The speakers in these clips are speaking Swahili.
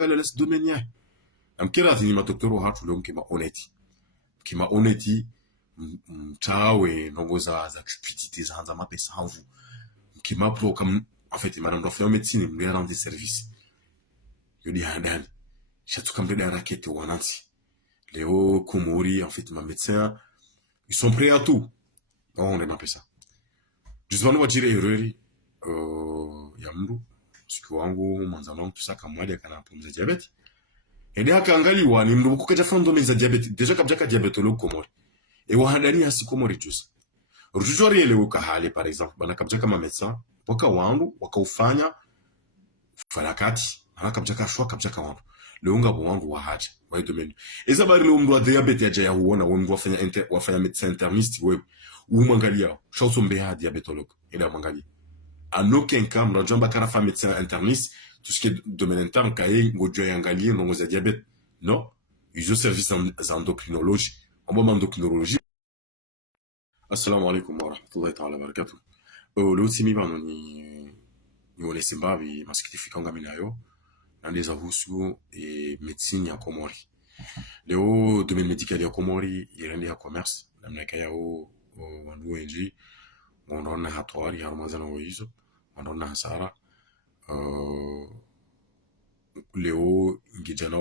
قال لس دومينيا am kila zini madoktoro hatu leo kima oneti mtawe nongoza za cupidité za hanza mapesa hanvu kima pro comme en fait madame doit faire médecine me rendre service yodi handani chatu kambe da rakete wanansi leo komori en fait ma médecin ils sont prêts à tout on les appelle ça justement wa dire erreur ya mdu siku wangu mwanzano tusaka mmoja kana pomza diabete ende akaangaliwa ni mndu kukaja fondo za diabete deja kabjaka diabetologue komori e wahandani hasi komori juice rujori ele ukahale par exemple bana kabjaka ma médecin waka wangu wakaufanya farakati ana kabjaka shwa kabjaka wangu leunga wangu wa haja wa domaine eza bari le mndu wa diabete aja ya huona wangu wafanya médecin interniste wewe umwangalia shautombe ha diabetologue ila mwangalia en aucun cas mrajamba kana fa médecin interniste tout ce qui est domaine interne kaye ngojo yangalie nongoza diabete non ils ont service en endocrinologie en moment endocrinologie. Assalamu alaikum wa rahmatullahi ta'ala wa barakatuh. Leo simi bano ni wale simbavi masikifika ngami nayo na ndeza husu medicine ya Komori. Leo domaine médical ya Komori irende ya commerce namna kaya wandu wengi wanaona hatari ya mazana hizo wanaona hasara leo ngijana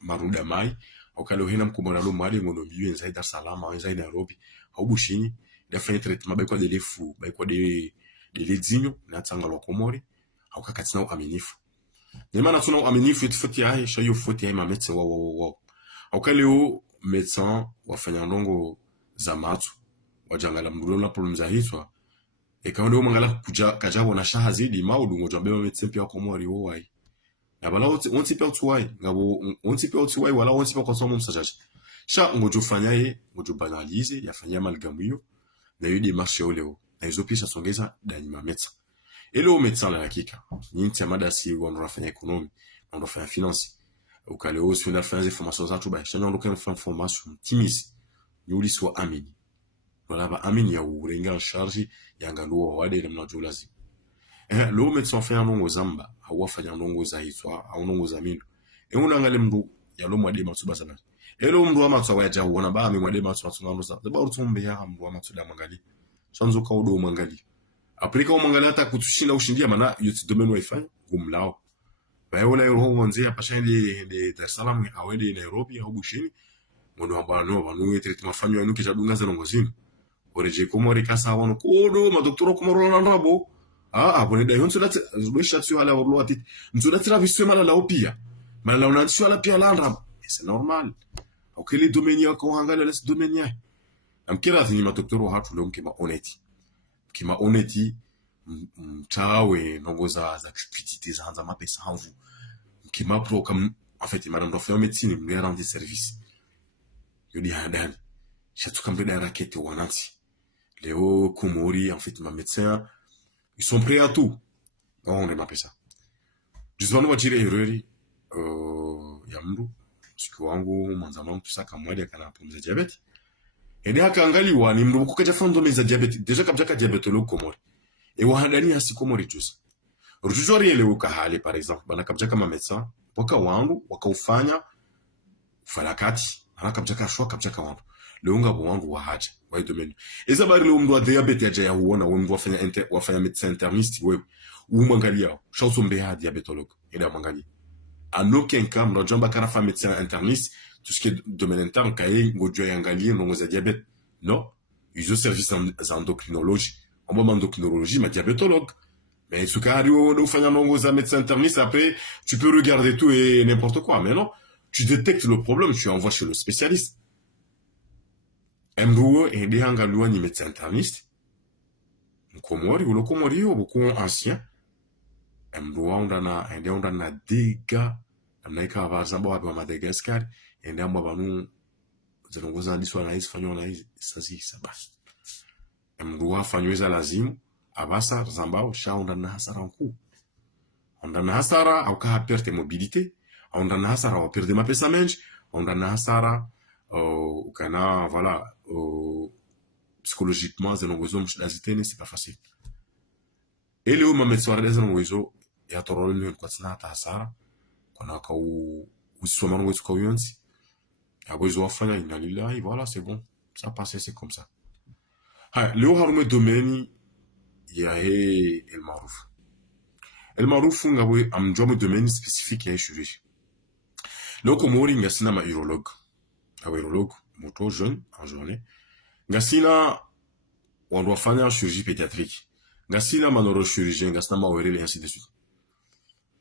maruda mai okalo hina mkumona lo mali ngono biwe nzai Dar es Salaam au nzai Nairobi au bushini da fait traitement ba kwa delefu ba kwa de ledzinyo na tsanga lo Komori au kakatina aminifu ni maana tuna aminifu itfoti ya shayo foti ya médecin wa okalo médecin wafanya ndongo za matu wajangala mdulo na problem za hitwa ekaonde mangala kuja kajabo na shaha zidi maudu ngojambe médecin pia Komori wai na bala onti pe otuwai ngabo onti pe otuwai wala onti pe konsomo msajaji sha ngojo fanyaye ngojo banalize yafanya amalgamu hiyo na yudi marché oleo na hizo pesa songeza dani ma médecin elo médecin la hakika ni ntiamada si wanafanya economy wanafanya finance ukaleo si wanafanya information za tu ba shanya ndo kwa information timisi ni uliswa amini wala ba amini ya urenga en charge ya ngalo wade na mnajo lazima lo médecin fait ndongo zamba awafanya ndongo za hitwa au ndongo za mino unangale mndu ya lo mwade matsuba sana elo mndu wa matsa waja uona ba mi mwade matsa tunano za ba utumbe ya mndu wa matsuda mangali sanzo ka udo mangali aprika mangali hata kutushinda ushindia mana yuti domaine wifi gumlao ba yola yo wanzia pashandi de Dar es Salaam awede Nairobi au bushini mwana ambano banu treatment famille anu kijadunga za ngozini oreje Komori kasa wano kodo madoktoro Komoro na ndabo abone da yonso lati zubisha tsyo ala orlo atit nzola tira viswe mala la opia mala la unatsyo ala pia landra c'est normal okeli domaine yako hangala les domaine am kila zini madoktoro hatu leo kima oneti mtawe nongoza za cupidité za hanza mapesa hanvu kima pro comme en fait madame doit faire médecine me rendre service yodi handani chatu kambe da rakete wanansi leo Komori en fait ma médecin ils sont prêts à tout on les appelle ça justement wa dire erreur ya mdu siku wangu mwanzano tusaka mmoja kana pomza diabete ende akaangaliwa ni mndu kukaja fondo za diabete deja kabjaka diabetologue Komori e wahandani hasi Komori juice rujori ele ukahale par exemple bana kabjaka ma médecin waka wangu wakaufanya farakati ana kabjaka shwa kabjaka wangu leunga wangu wa haja wa domaine eza bari le mndu wa diabete aja ya huona wangu wafanya médecin interniste wewe umwangalia shautombe ha diabetologue ila mwangalia en aucun cas mrajamba kana fa médecin interniste tout ce qui est domaine interne kaye ngojo yangalie nongoza diabete non ils ont service en endocrinologie en moment endocrinologie ma diabetologue mais ce cas où ufanya nongoza médecin interniste après tu peux regarder tout et n'importe quoi mais non tu détectes le problème tu envoies chez le spécialiste mruo ende angaliwa ni médecin interniste Komori ulo Komori obuku ancien mruo undana dega amnaika bazamba wa Madagascar ende amba banu zinongoza diswa na hizi fanyo na hizi sasi sabasi mruo afanywa lazimu abasa zambao shaunda na hasara nku ondana hasara au ka perte mobilité ondana hasara au perde mapesa menji ondana hasara kana voilà psychologiquement zinongozo mshazitene c'est pas facile ele uma metsoara zinongozo ya torolo kwa tsina hasara Kana kau usisoma ngo tuka uyonzi. Agozo wafanya inalillahi, voilà, c'est bon. Ça passe, c'est comme ça. Ha, leo harume domeni ya he el maruf. El maruf ngawe amjome domeni spécifique ya chirurgie. Leo komori ngasina ma urologue. Awe urologue, moto jeune, en journée. Ngasina on wafanya chirurgie pédiatrique. Ngasina ma neurochirurgien, ngasina ma orele, ainsi de suite.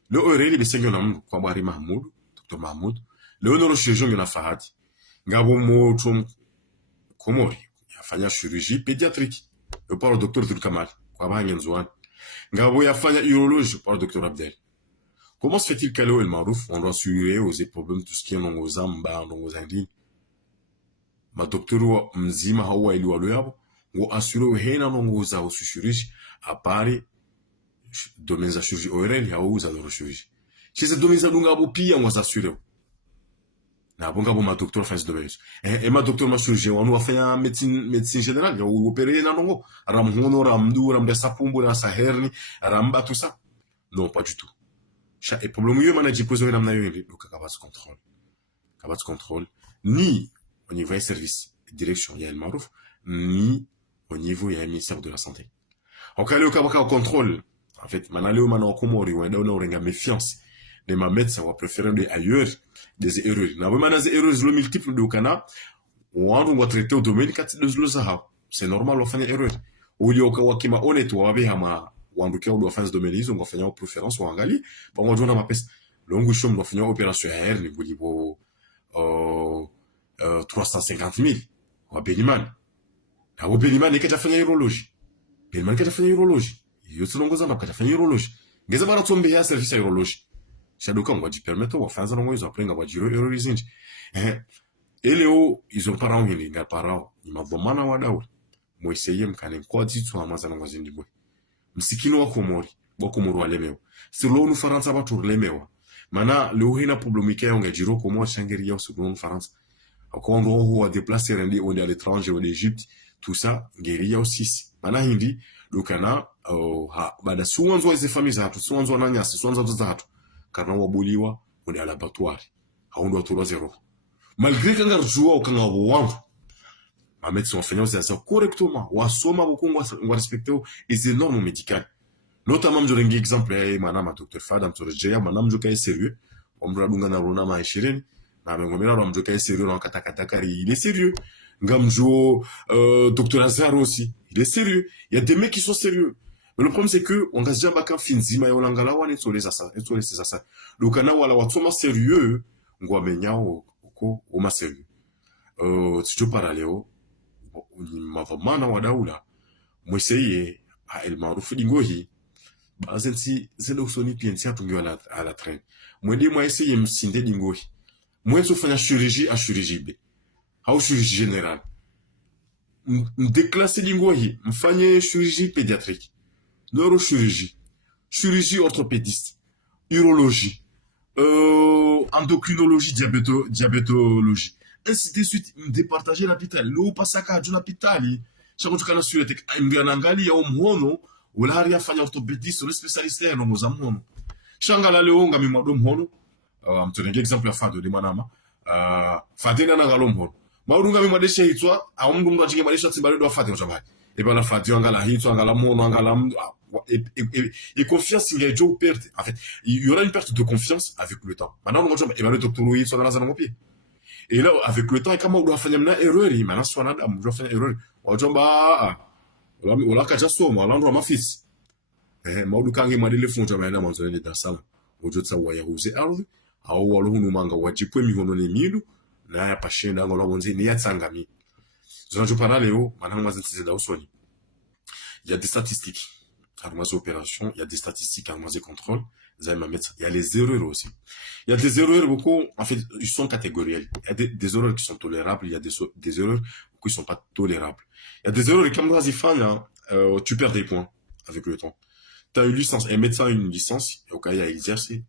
Le orele besenyo na mdu kwa bari Mahmoud, Dr. Mahmoud. Le neurochirurgien na Fahad. Ngabo moto komori yafanya chirurgie pédiatrique. Je parle au docteur Turkamal. Kwa bari nzouan. Ngabo yafanya urologie par le docteur Abdel. Comment se fait-il qu'à l'eau el marouf, on doit assurer aux problèmes tout ce qui est non aux âmes, non aux indiens? Ma docteur mzima hawa ili waloyabo, ou assurer hena non aux a au chirurgie, à Paris, domaine za chirurgie orale, ya aux a dans chirurgie. Si c'est domaine za lunga abo pia, on s'assurer. Na bonga bo ma docteur fait ce domaine. Et ma docteur ma chirurgie, on va faire médecine générale, ya ou opérer na nongo, ramhono, ramdu, ramdesa pumbo, ramsa herni, ramba tout ça. Non, pas du tout. Et problème yo mana jipozo na mna yo donc kabat contrôle ni au niveau des services direction ya el marouf ni au niveau ya ministère de la santé. Okale o kabaka contrôle en fait manaleo mana okomori wa na orenga méfiance de ma médecin wa préférer de ailleurs des erreurs na bo mana des erreurs le multiple de kana on va traiter au domaine 4 de zlozaha c'est normal on fait une erreur au lieu ka wakima honnête wa be hama wandukia ou offense de mélis, on va faire une préférence ou angali, pour moi, on a ma peste. Longue chum, on va faire une opération aérienne, le niveau 350 000. On va Beniman. La Beniman est qu'à faire une urologie. Beniman qu'à faire une urologie. Il y a aussi longue zama qu'à faire une urologie. Mais ça va tomber à service à urologie. C'est donc on va dire permettre, on va faire un zama, ils apprennent, on va dire urologie. Et Léo, ils ont parents, ils ont parents, ils m'ont bon mana wadaoul. Moi, essayé, m'kanen quoi dit, soit amazan, on va dire, msikino wa komori walemewa silo nu faransa ba turlemewa mana leo hina problème ya nga jiro komo changeri ya silo nu faransa akondo ho wa déplacer rendi on à l'étranger ou d'Égypte tout ça ngeri ya aussi mana hindi dokana ha bada suwanzo ze famille zatu suwanzo na nyasi suwanzo zatu kana wabuliwa on à l'abattoir haundo to zero malgré que ngar joua au kana wangu à mettre son enseignant c'est ça correctement ou à soma beaucoup on va respecter les normes médicales notamment je donne un exemple madame docteur Fadam sur Jeya madame je suis sérieux on me radunga na rona ma 20 na ngomera ro mjoka est sérieux na katakatakari il est sérieux ngamjo docteur Azar aussi il est sérieux il y a des mecs qui sont sérieux mais le problème c'est que on gagne pas quand finzima yo langala wa ne tsoleza ça et tsoleza ça le kana wala watsoma sérieux ngwamenya uko uma sérieux si tu parallèle mavamana wa daula mweseye a el marufu dingohi bazensi zelo usoni piensi atungiwa à la traîne mwende mwa esseye msinde dingohi mwenso fanya chirurgie à chirurgie B au chirurgie générale m'déclasser dingohi mfanye chirurgie pédiatrique neurochirurgie chirurgie orthopédiste urologie endocrinologie diabétologie ainsi de suite départager l'hôpital lo pasaka de l'hôpital chaque tukana suite nganangali ya umhono ulari afanya orthopédiste le spécialiste ya nomoza mhono shangala leo ngami mwado mhono mtonenge exemple ya fado de manama fadena na ngalo mhono maudunga mi mwadesha hitwa au mndu mndu ajinge mwadesha timbale do fadi mshabali e bana fadi ngala hitwa ngala mhono ngala et confiance il y a jo perte en fait il y aura une perte de confiance avec le temps maintenant on va dire et ben le docteur oui soit dans la zone pied. Et là, avec le temps, et comment on doit faire une erreur, maintenant, soit on doit faire une erreur. On doit on l'a qu'à juste moi, l'endroit ma fils. Moi, du quand il m'a dit le fond, j'avais un amant dans la salle. On doit savoir où c'est arde. Ah, ou alors, nous manga, ou tu peux m'y donner les mille. Là, pas cher, là, on dit, n'y a de sangami. Je parle, Léo, maintenant, moi, c'est là où soigner. Il y a des statistiques. Armoise opération, il y a des statistiques, armoise contrôle. Il y a les erreurs aussi. Il y a des erreurs beaucoup, en fait, ils sont catégoriels. Il y a des erreurs qui sont tolérables, il y a des erreurs qui ne sont pas tolérables. Il y a des erreurs, comme tu perds des points avec le temps. Tu as une licence, un médecin a une licence, et au cas il y a exercé,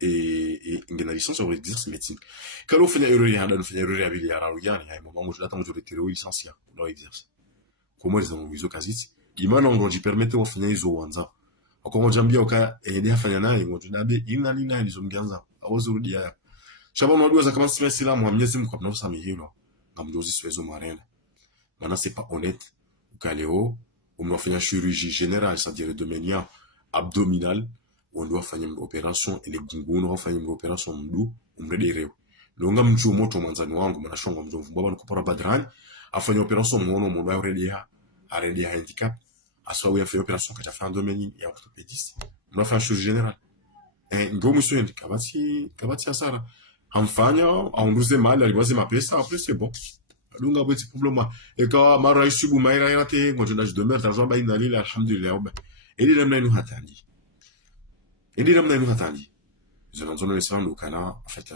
et une licence, on va exercer médecine. Quand on fait une erreur, il y a une erreur, il y a un moment où je l'attends, je vais tirer au licence, on exerce. Comment ils ont eu quasi? Ils m'ont engagé, permettent de faire les eaux, encore jambia oka ende afanya naye ngo tunabe ina lina ilizomganza awozurudia shaba mwadua za kama sima Islamu wa Mwenyezi Mungu kwa samihilo ngamjozi siwezo marena maana c'est pas honnête ukaleo umwafanya chirurgie générale c'est-à-dire domaine abdominal on doit faire une opération ile gunguno wafanya une opération mdu umredereo longa mchu moto mwanzani wangu manashonga mjovu baba nikupora badrani afanya opération mwono mwono aredia handicap aswa afanya opération katika domaine ya orthopédiste mnafanya chirurgie générale ngo mswendi kabati asara hamfanya aunduze mali aliwaze mapesa après c'est bon lunga bweti problema eka mara ishibu maira yate ngojonda jidomer tarjwa baina lila alhamdulillah eli namna inu hatandi zanzona lesano kana en fait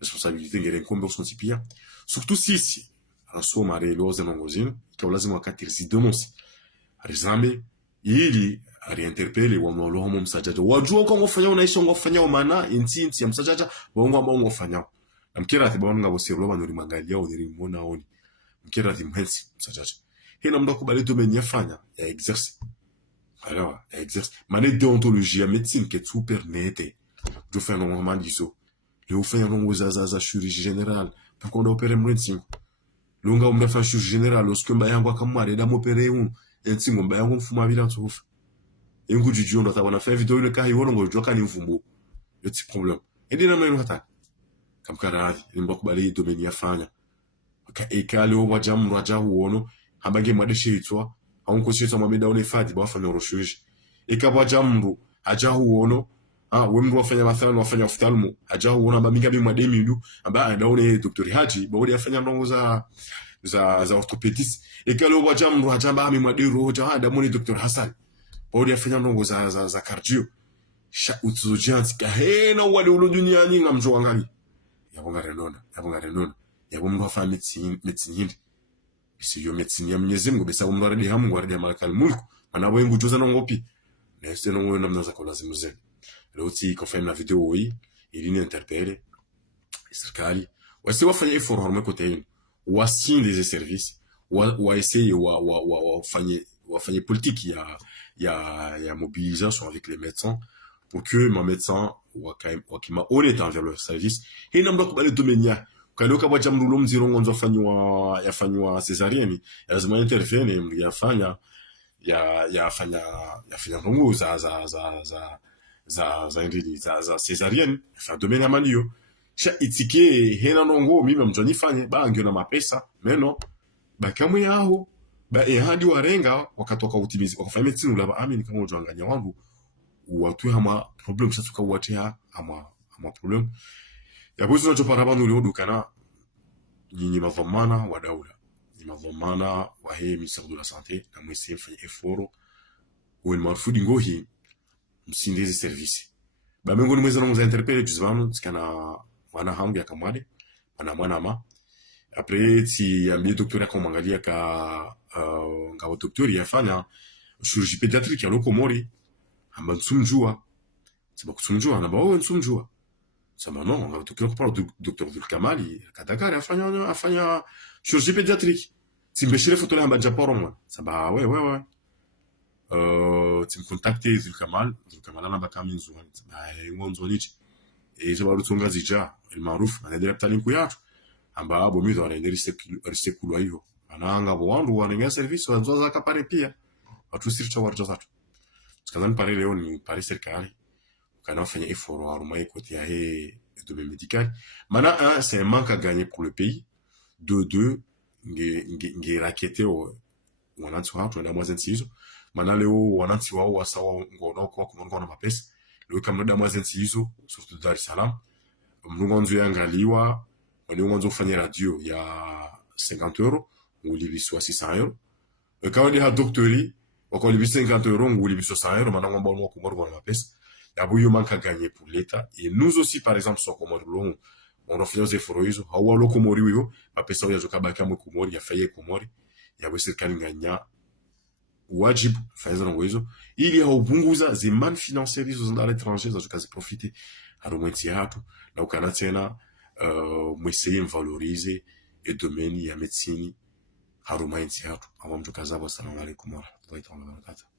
responsabilité ngere nkombe usonsipia surtout si raso mare loze nongozino kwa lazima wakati residency rizame ili ariinterpele wa molomo msajaja wajua kwa ngofanya unaisha ngofanya maana inti ya msajaja bongo ambao ngofanya amkira ati bwana ngabo sirlo banuri mangalia oniri mona oni mkira ati mhensi msajaja hina mdo kubali domaine yafanya ya exerce alors exerce mané déontologie médecine qui est super nette je fais normalement diso le fait un za chirurgie générale pour qu'on opérer médecine longa on fait chirurgie générale lorsque mbayango akamware da m'opérer un entsingo mbayango mfuma bila tsofa engu juju ndo tabona fa video ile kai wono ngojo kani mfumbo yoti problem edina meno hata kamkaradi imbakubali domaine yafanya ekale wajamru ajahu wono habage madeshe itwa aunko shetwa mameda one fadi bafanya oroshuji ekaba jamru ajahu wono wemru wafanya mathalan wafanya oftalmo ajahu wono baminga bi mademi du amba adaone Dr. Haji bawodi afanya ndongo za orthopedist ekale wajamru ajamba ami madero hoja adamoni Dr. Hassan bawodi afanya ndongo za cardio sha utsujanti kahena wale ulo duniani ngamjo wangali yabonga renona yabomba fa medicine isiyo medicine ya Mwenyezi Mungu besa bomba radi hamu ngwaridi malakal mulku mana wengu joza nongopi nese nongo namna za kola zimuze loti confirm na video hii ili ni interpelle serikali wasi wafanye effort harma kote wasi des services wa essayer wafanye politique ya mobilisation avec les médecins pour que ma médecin wakima honnête envers leur service hina mba kubali domenia kaloka wacha mrulo mziro ngonzo yafanywa cesarienne lazima intervene yafanya ndongo za cesarienne fa domenia malio sha itike hena ndongo mimi mjoni fanye bangyo na mapesa meno bakamwe yaho hadi warenga wakatoka utimizi wakafanya medicine ulaba amini kama ujanganya wangu watu hama problem sasa tukawatea ama problem yabuzi unachopara nuli dukana nyinyi mavamana wa daula ni mavamana wa hii ministère de la santé na mwese fanya effort ou el marfudi ngohi msindezi service mengo ni mweze na interpeller tuzvano tikana wana hangu ya kamade mwana ma après si ambi docteur akamwangalia ka ngao docteur yafanya chirurgie pédiatrique ya lokomori amba nsumjua sema kusumjua na bawo nsumjua sema non on va tout parler du docteur Vilkamali kadakari afanya chirurgie pédiatrique timbeshire photo na mbanja poro sema ouais tim contacter Vilkamal na bakami nzuri sema ngonzo lichi sema rutunga zija el maruf anadira talinku yatu amba abo mizo anaendelea risekulu hiyo ananga wandu wanenga service wanzoza kapare pia watu sircha warjo zatu sikazani pare leo ni pare serikali kana fanya effort harumai côté ya domaine médical mana c'est un manque à gagner pour le pays de nge rakete wananchi watu na mwazenzi hizo mana leo wananchi wao wasawa ngona kwa kunonga na mapesa leo kama ndio mwazenzi hizo surtout Dar es Salaam mnungonzo yangaliwa waniongonzo kufanya radio ya 50 euros ngulibiswa 600 euros kawa ni doctori wako libiswa 50 euros ngulibiswa 100 euros mana ngomba no kumorgo na mapesa yabuyo manque à gagner pour l'État et nous aussi par exemple sur Komori on a fait des efforts hawa lokomori wiyo mapesa ya zokabaka mu Komori ya faye Komori ya serikali nganya wajib faiza na hizo ili haupunguza zemani financières hizo za l'étranger za tukazi profiter harumenti hatu na ukana tena mweseye mvalorize et domaine ya medicine harumenti hatu awamtu kazaba. Assalamu alaikum wa rahmatullahi wa barakatuh.